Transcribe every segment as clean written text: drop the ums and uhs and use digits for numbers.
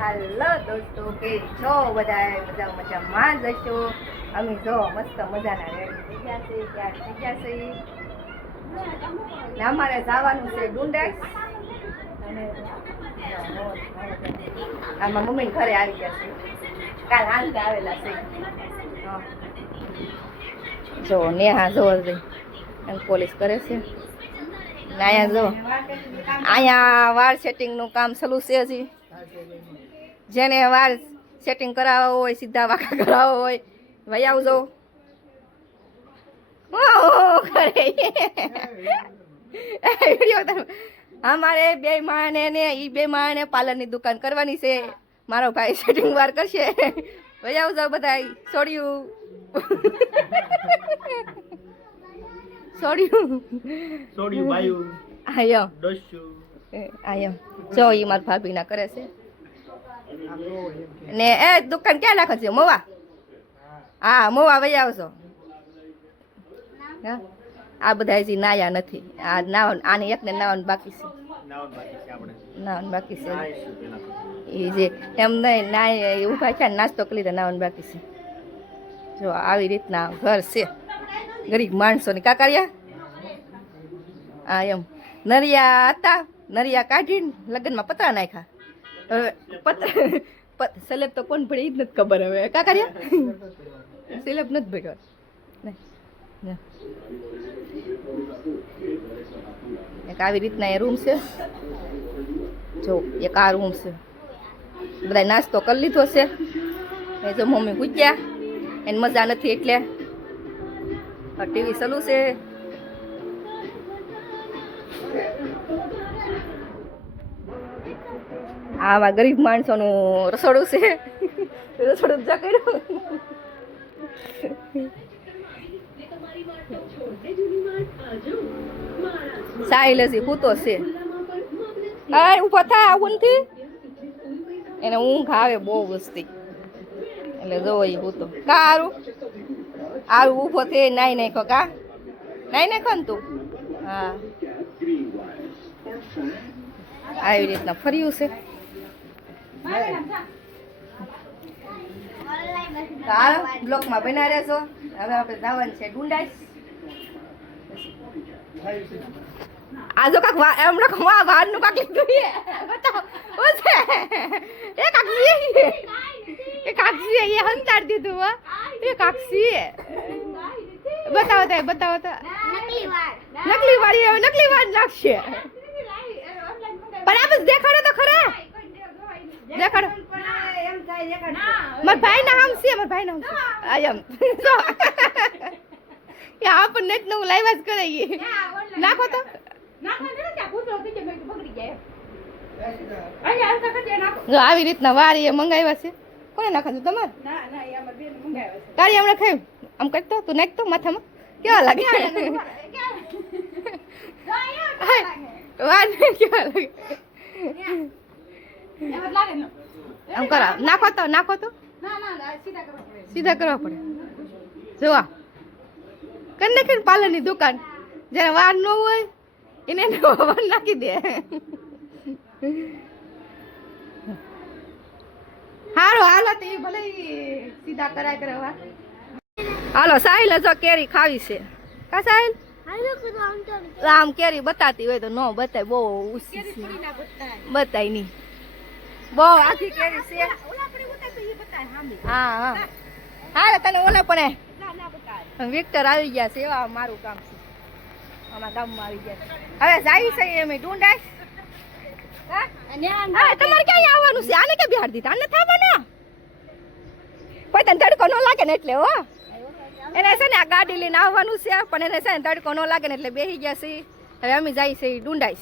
હાલો દોસ્તો, કે છો બધા મજામાં જશો. અમે જો મસ્ત મજાના રેડી થઈ ગયા છે, તૈયાર થઈ ગયા છે. ને અમારે જવાનું છે ડુંડાઈ. અને આમાં મમ્મી ઘરે આવી ગયા છે, કાલ હાલતા આવેલા છે. જો નેહા જોર પોલીસ કરે છે. અહીંયા જો અહીંયા વાળ સેટિંગનું કામ ચાલુ છે. હજી જેને વાળ સેટિંગ કરાવવા હોય, સીધા વાંકા કરાવવા હોય, ભાઈ આવજો. અમારે બે માણે ને એ બે માણે પાર્લરની દુકાન કરવાની છે. મારો ભાઈ સેટિંગ વાર કરશે. ભાઈ આવજો બધા. છોડ્યું બાયું આયો આયો. જો એ મારા ભાભી ના કરે છે ને. એ દુકાન ક્યાં નાખે છે? મોવા. હા મોવા ભાઈ આવશો. આ બધા હજી નાયા નથી. આ નાવન આની એકને નાવન બાકી છે. નાવન બાકી છે એ જે એમ નહીં નાય ઉભા છે. નાસ્તો કરી લીધો, નાવન બાકી છે. જો આવી રીતના ઘર છે ગરીબ માણસોની. કાકારિયા હા એમ નરિયા હતા. નરિયા કાઢીને લગ્નમાં પતરા નાખ્યા. હવે સેલેબ તો કોણ ભળે એ જ નથી ખબર. હવે કાકારિયા સેલેબ નથી ભેગો. એક આવી રીતના એ રૂમ છે. જો એક આ રૂમ છે. બધા નાસ્તો કરી લીધો છે. એ જો મમ્મી પૂછ્યા એને મજા નથી એટલે ટીવી ચાલુ છે. આવા ગરીબ માણસોનું રસોડું છે. રસોડું જ કર્યું. સાહિલ હજી હૂતો છે. ઉભો થા આવું નથી. એને ઊંઘ આવે બહુ વસ્તી એટલે જોવો એ હૂતો. કા આરું આરું ઊભો થે નાઈ નાખો. કા નાઈ નાખો ને તું. હા આવી રીતના ફર્યું છે. બ્લોકમાં બના રહેશો. હવે આપણે જવાનું છે ડુંડાઈ. આ જો કાક હમણાં વારનું કાક લીધું બતાવો. એ કાક્ષી એ કાક્ષી એ હંતાડ દીધું. હો એ કાક્ષી બતાવો તો બતાવો તો. નકલી વાળી હવે નકલી વાર નાખશે. પણ આ બસ દેખાડો તો ખરા. દેખાડો. મારા ભાઈ ના આમ છે. મારા ભાઈ ના આમ પણ નેટ નું લાઈવ જ કરાઈએ. નાખો તો. જો આવી રીતના વારી એ મંગાવ્યા છે. કોને નાખવાનું તમારે? તારી હમણાં ખાયું આમ કરતો તું નાખતો માથામાં. કેવા લાગે? કેવા લાગે? આમ કરાવ. નાખો તો નાખો તો. સીધા કરવા પડે. જોવા કરી નાખે ને પાર્લરની દુકાન. જ્યારે વાર ન હોય એને વાર નાખી દે. હારો હાલો તો એ ભલે સીધા કરાય કરવા. હાલો સાહિલ જો કેરી ખાવી છે. કા સાહિલ આમ કેરી બતાતી હોય તો ન બતાય. બહુ ઉસી બતાય નહીં. બહુ આખી કેરી છે. હા હા હા તને ઓલા પણ વિક્ટર આવી ગયા છે. એવા મારું કામ છે. અમારા ગામમાં આવી ગયા છે. હવે જાય છે એમ ડુંડાઈ. તમારે ક્યાં આવવાનું છે? આને ક્યાં બિહાર દીધા? આને થવાનું કોઈ તને તડકો ન લાગે ને એટલે. હો એને છે ને આ ગાડી લઈને આવવાનું છે. પણ એને છે ને તડકો ન લાગે ને એટલે બેસી ગયા છે. હવે અમે જાય છે ડુંડાઈ.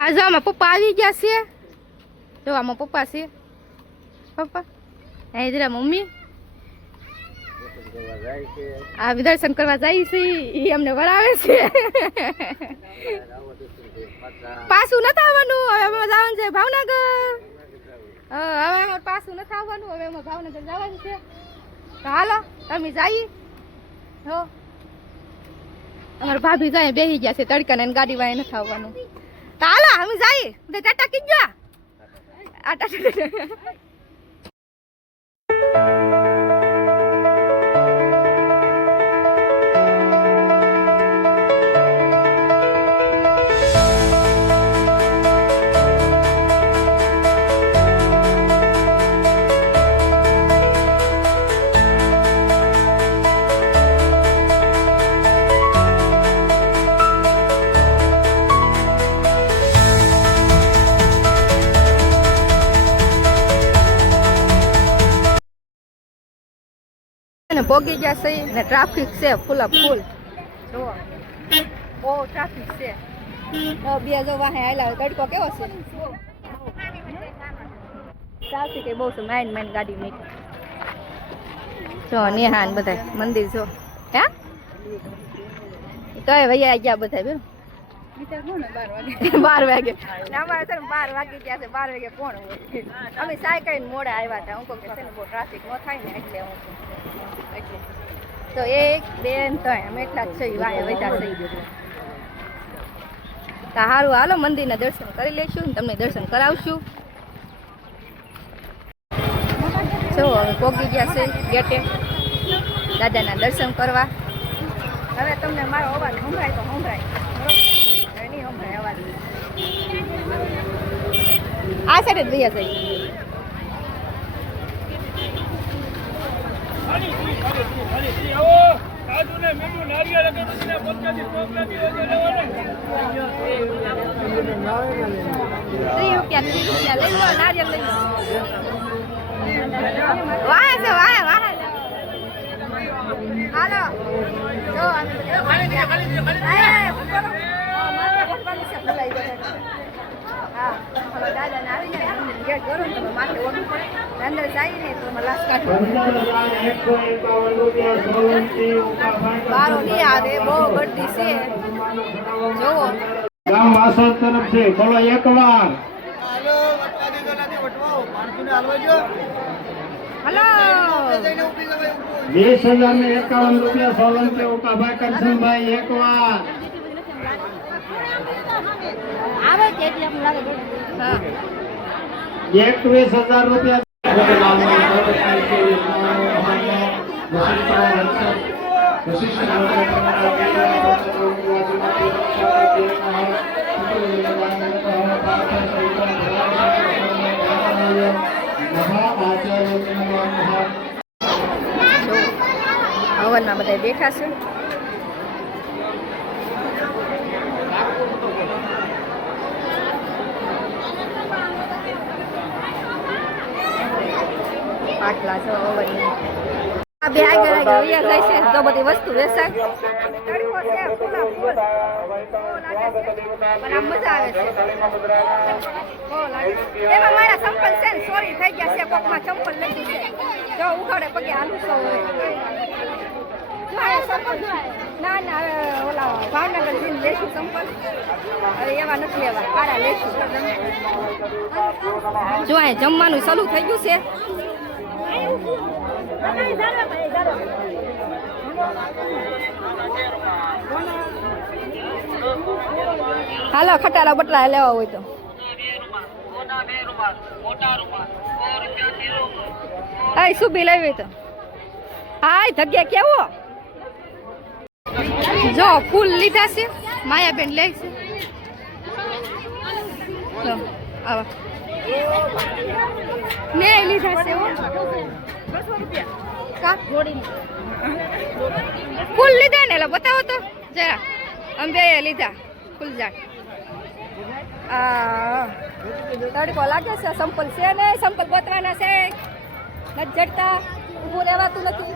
હા જો આમાં પપ્પા આવી ગયા છે. જો આમાં પપ્પા છે. પપ્પા અહીં જરા મમ્મી આ દર્શન કરવા જાય છે. એ અમને વરાવે છે. પાછું નથી આવવાનું. હવે અમે જવાનું છે ભાવનગર. હવે અમારે પાછું નથી આવવાનું. હવે અમે ભાવનગર જવાનું છે. તો હાલો તમે જઈએ. હો અમારા ભાભી જાય બેસી ગયા છે તડકા ને ગાડી વાય નથી આવવાનું. તો હાલો અમે જઈએ. ટાટા કીજો. ટાટા પોગી ગયા છે ને ટ્રાફિક છે ફૂલ ફૂલ જો બહુ ટ્રાફિક છે બે જો વાહે આયલા તડકો કેવો છે ટ્રાફિક એ બહુ છે માઇન ગાડી મેકી જો નેહા ને બધા મંદિર જો હે તો ભૈયા ગયા બધા બેન 12 વાગે અમારે છે 12 વાગી ગયા છે 12 વાગે કોણ હોય અમે સાયકલ મોડા આવ્યા હતા હું કહું કે છે ને બહુ ટ્રાફિક ન થાય ને એટલે હું તો 1 2 3 અમે એટલા જ છે વાય વૈતા થઈ ગયું તો સારું હાલો મંદિરના દર્શન કરી લઈશું તમને દર્શન કરાવશું જો હવે પોગી ગયા છે ગેટે દાદાના દર્શન કરવા હવે તમને મારો અવાજ સંભળાય તો સંભળાય બરોબર નહીં સંભળાય અવાજ આ સાઈડ જ ભૈયા થઈ ₹30 લઈ લો નારિયેળ લઈ લો વાહ છે વાહ હાલો જો હા દાદા ને આવી જાય ગેટ કરો તમે માથે ઓળું પડે અંદર જાય ને તો લાશ કાઢો બારો નહીં આવે બહુ ગળદી છે જોવો ગામ વાસદ તરફ છે બોલો એકવાર હલો 20,051 સોલંકી ઉકાભાઈ કરશનભાઈ એકવાર આવે કેટલી આમ લાગે હા 21,000 હવનમાં બધા બેઠા છે પાટલા છે હવનની આ બે આગળ જાય છે તો બધી વસ્તુ વેચાય તડકો છે ફૂલા ફૂલ પણ આમ મજા આવે છે એમાં મારા ચંપલ છે ને ચોરી થઈ ગયા છે કોકમાં ચંપલ નથી છે જો ઉખાડે પગે હાલું છો હોય ના ના ઓલા ભાવનગર જઈને લેશું ચંપલ હવે એવા નથી લેવા કાળા લેશું જો આ જમવાનું ચાલુ થઈ ગયું છે હાલો ખટારા બટલા લેવા હોય તો હા સુબી લેવી તો હાય જગ્યા કેવો જો ફૂલ લીધા છે માયાબેન લે છે લો આવા ને લીધા છે ફૂલ લીધા ને બતાવો તો જરા અંબે લીધા ફૂલ ઝાડ તડકો લાગે છે સંપલ છે ને સંપલ ગોતવાના છે નથી જડતા ઊભું રહેવાતું નથી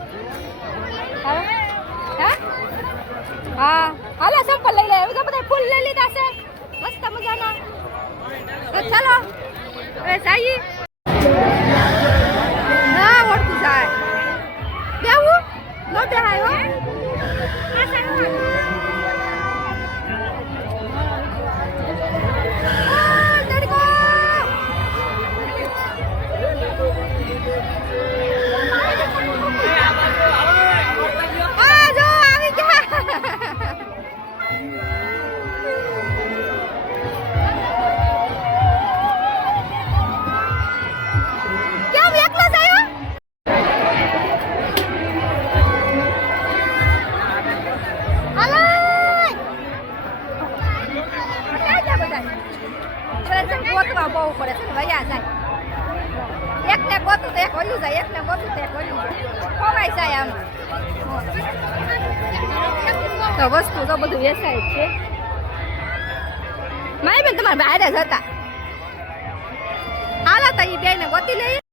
હા હાલો સંપલ લઈ લે બધા ફૂલ લઈ લીધા છે મસ્ત મજાના તો ચાલો હવે જઈએ ના ઓળખું જાય બેવું ન બેહાય હો બહુ પડે છે ને વયા જાય એકને ગોતું તો એક ઓલું જાય એકને ગોતું તો એક ઓલું જાય ખવાઈ જાય આમ તો વસ્તુ તો બધું વેચાય જ છે મારી બેન તમારા બહાર જ હતા હાલો તો એ બેને ગોતી લઈએ